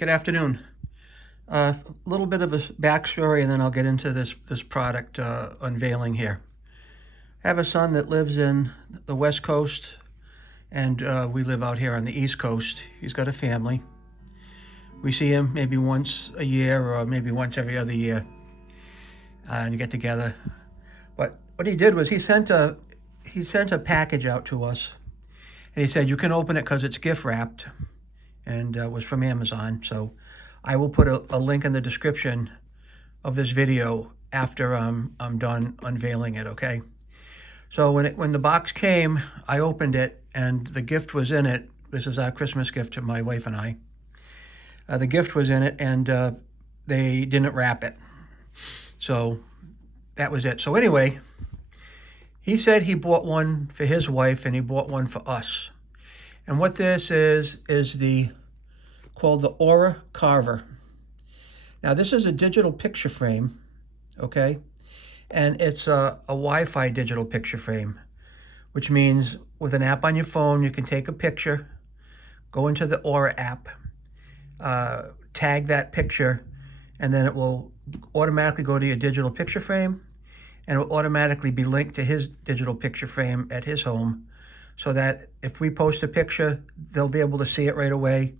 Good afternoon. A little bit of a backstory, and then I'll get into this product unveiling here. I have a son that lives in the West Coast, and we live out here on the East Coast. He's got a family. We see him maybe once a year or maybe once every other year, and get together. But what he did was he sent a package out to us, and he said you can open it because it's gift wrapped, and it was from Amazon. So I will put a link in the description of this video after I'm done unveiling it, okay? So when the box came, I opened it, and the gift was in it. This is our Christmas gift to my wife and I. The gift was in it, and they didn't wrap it. So that was it. So anyway, he said he bought one for his wife, and he bought one for us. And what this is called the Aura Carver. Now this is a digital picture frame, okay? And it's a Wi-Fi digital picture frame, which means with an app on your phone, you can take a picture, go into the Aura app, tag that picture, and then it will automatically go to your digital picture frame, and it will automatically be linked to his digital picture frame at his home, so that if we post a picture, they'll be able to see it right away.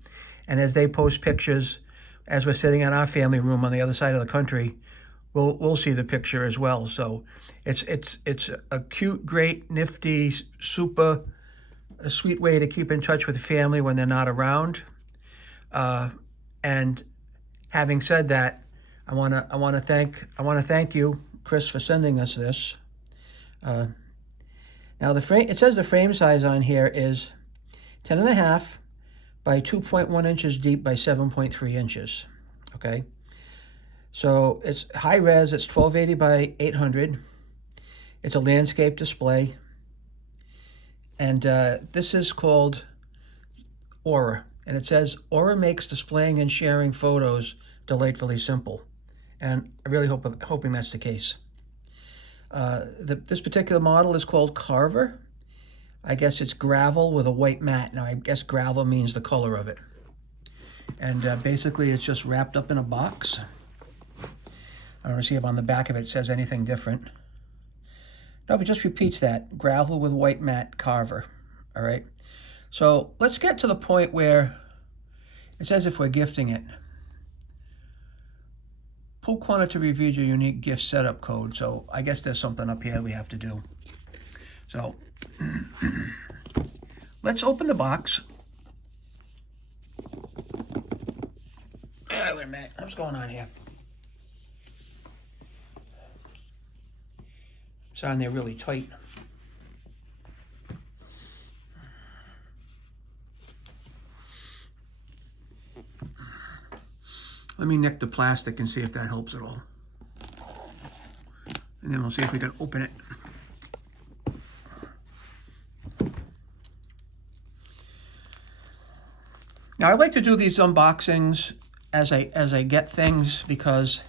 And as they post pictures, as we're sitting in our family room on the other side of the country, we'll see the picture as well. So it's a cute, great, nifty, super, a sweet way to keep in touch with the family when they're not around. And having said that, I want to thank you, Chris, for sending us this. Now it says the frame size on here is 10.5 by 2.1 inches deep by 7.3 inches. Okay, so it's high res. It's 1280 by 800. It's a landscape display, and this is called Aura, and it says Aura makes displaying and sharing photos delightfully simple, and I really hoping that's the case. This particular model is called Carver. I guess it's gravel with a white mat. Now I guess gravel means the color of it. And basically it's just wrapped up in a box. I don't see if on the back of it says anything different. No, but just repeats that. Gravel with white mat, Carver. All right. So let's get to the point where it says if we're gifting it. Pull corner to review your unique gift setup code. So I guess there's something up here we have to do. So let's open the box. Wait a minute. What's going on here? It's on there really tight. Let me nick the plastic and see if that helps at all. And then we'll see if we can open it. Now I like to do these unboxings as I get things, because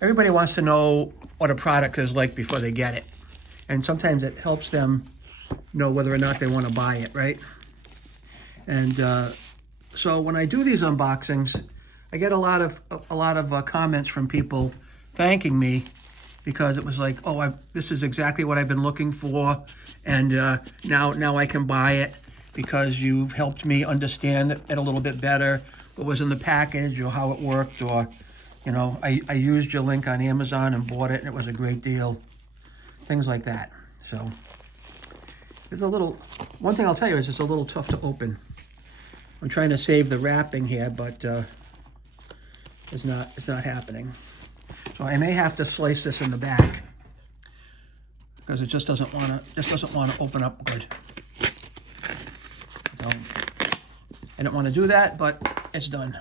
everybody wants to know what a product is like before they get it. And sometimes it helps them know whether or not they want to buy it, right? And so when I do these unboxings, I get a lot of comments from people thanking me, because it was like, oh, this is exactly what I've been looking for, and now I can buy it because you've helped me understand it a little bit better, what was in the package or how it worked, or, you know, I used your link on Amazon and bought it and it was a great deal, things like that. So it's one thing I'll tell you is it's a little tough to open. I'm trying to save the wrapping here, but it's not happening. So I may have to slice this in the back, because it just doesn't want to open up good. So I don't want to do that, but it's done.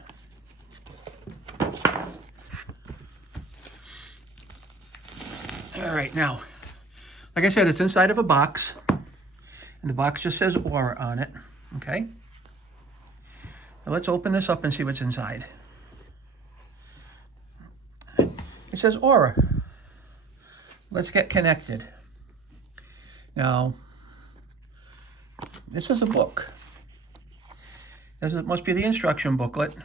All right, now, like I said, it's inside of a box, and the box just says Aura on it. Okay. Now let's open this up and see what's inside. It says Aura. Let's get connected. Now, this is a book. This must be the instruction booklet.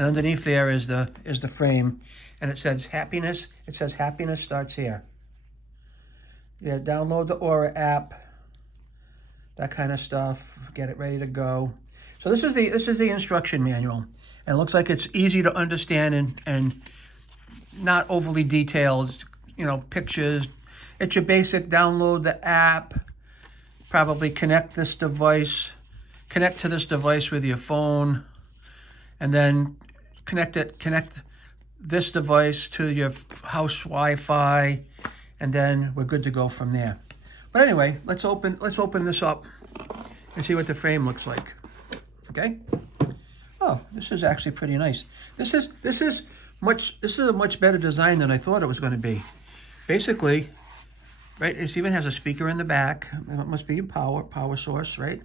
And underneath there is the frame, and it says happiness. It says happiness starts here. Yeah, download the Aura app, that kind of stuff. Get it ready to go. So this is the instruction manual, and it looks like it's easy to understand and not overly detailed. You know, pictures. It's your basic download the app. Probably connect to this device with your phone, and then connect this device to your house Wi-Fi, and then we're good to go from there. But anyway, let's open this up and see what the frame looks like. Okay? Oh, this is actually pretty nice. This is a much better design than I thought it was going to be. Basically, right, it even has a speaker in the back. It must be a power source, right?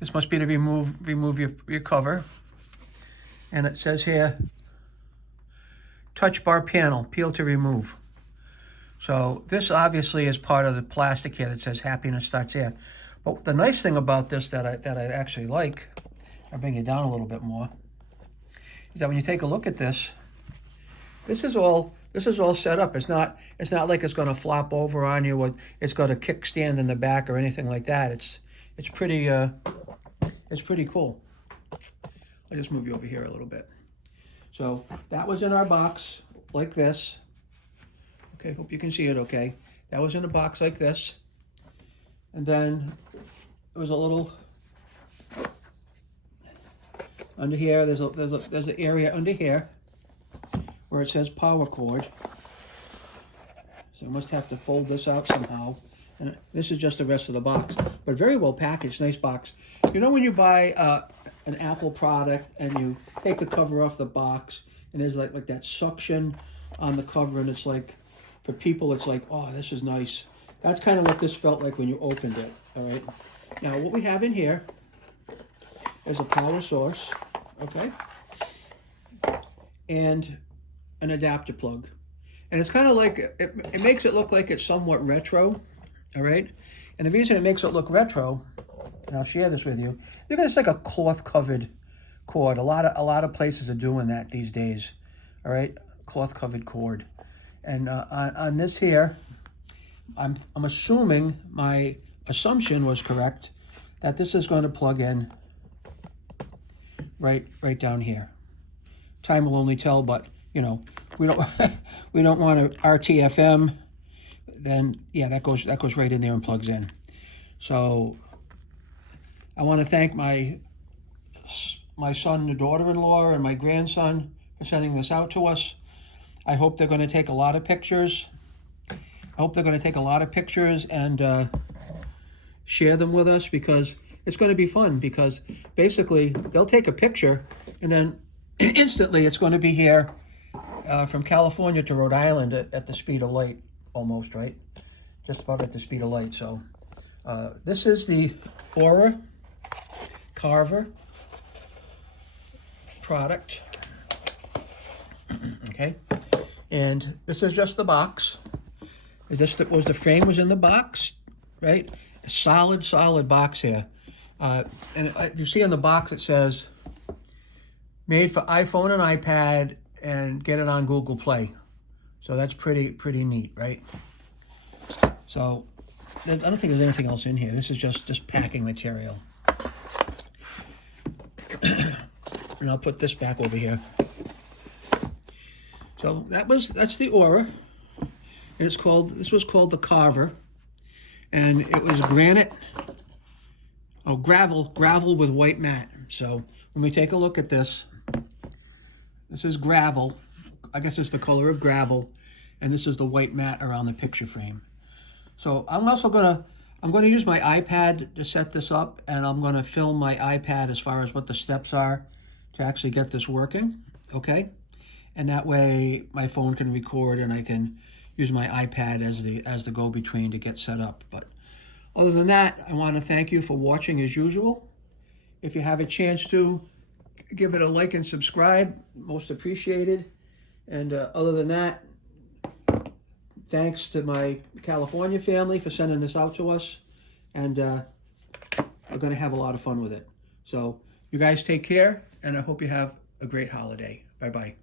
This must be to remove your cover. And it says here, touch bar panel, peel to remove. So this obviously is part of the plastic here that says happiness starts here. But the nice thing about this that I actually like, I'll bring it down a little bit more, is that when you take a look at this, this is all set up. It's not like it's going to flop over on you, or it's got a kickstand in the back or anything like that. It's pretty cool. I'll just move you over here a little bit. So that was in our box like this. Okay, hope you can see it okay. That was in a box like this. And then there was a little under here. There's an area under here where it says power cord. So I must have to fold this out somehow. And this is just the rest of the box, but very well packaged, nice box. You know when you buy an Apple product and you take the cover off the box, and there's like that suction on the cover, and it's like, for people, it's like, oh, this is nice. That's kind of what this felt like when you opened it, all right? Now, what we have in here is a power source, okay? And an adapter plug. And it's kind of like, it makes it look like it's somewhat retro, all right? And the reason it makes it look retro, and I'll share this with you, it's like a cloth-covered cord. A lot of places are doing that these days, all right? Cloth-covered cord. And on this here, I'm assuming my assumption was correct, that this is going to plug in right down here. Time will only tell, but you know, we don't want to RTFM. Then yeah, that goes right in there and plugs in. So I want to thank my son and daughter-in-law and my grandson for sending this out to us. I hope they're going to take a lot of pictures. And share them with us, because it's going to be fun, because basically they'll take a picture and then instantly it's going to be here from California to Rhode Island at the speed of light, almost, right? Just about at the speed of light. So this is the Aura Carver product. Okay, and this is just the box. The frame was in the box, right? A solid box here. And you see on the box it says, made for iPhone and iPad, and get it on Google Play. So that's pretty neat, right? So I don't think there's anything else in here. This is just packing material. And I'll put this back over here. So that's the Aura. This was called the Carver, and it was gravel with white matte. So when we take a look at this is gravel. I guess it's the color of gravel, and this is the white matte around the picture frame. So I'm going to use my iPad to set this up, and I'm going to film my iPad as far as what the steps are to actually get this working, okay? And that way my phone can record and I can use my iPad as the go-between to get set up. But other than that, I want to thank you for watching as usual. If you have a chance to, give it a like and subscribe, most appreciated. And other than that, thanks to my California family for sending this out to us. And are going to have a lot of fun with it. So you guys take care, and I hope you have a great holiday. Bye-bye.